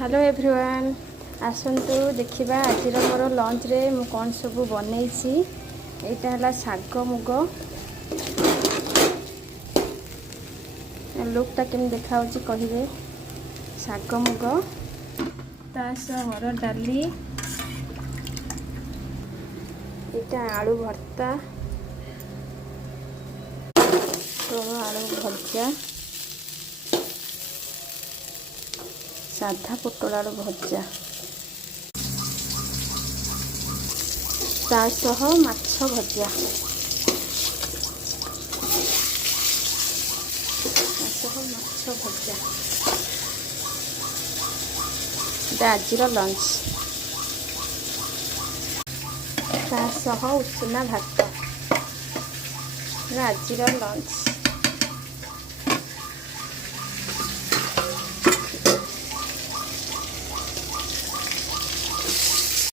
Hello everyone आसतु देखा आज मोर lunch रे मु कौन सब बनई यहाँ है शाग मुग लुकटा केम देखा कहे शाग मुग हरड़ डाली यहाँ आलू भर्ता आलू भजा साधा पोटल आलू भजा तासह माछ भजा आज लंच तासह उषुना भात आज लंच।